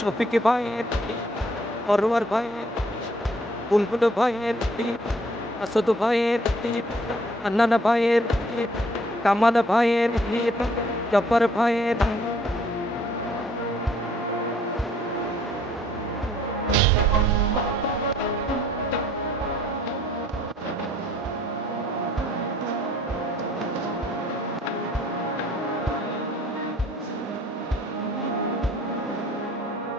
শফিক ভাইয়ের অরোয়ার ভাইয়ের বুলবুল ভাইয়ের আসাদ ভাইয়ের আন্নানা ভাইয়ের কামাল ভাইয়ের জব্বার ভাইয়ের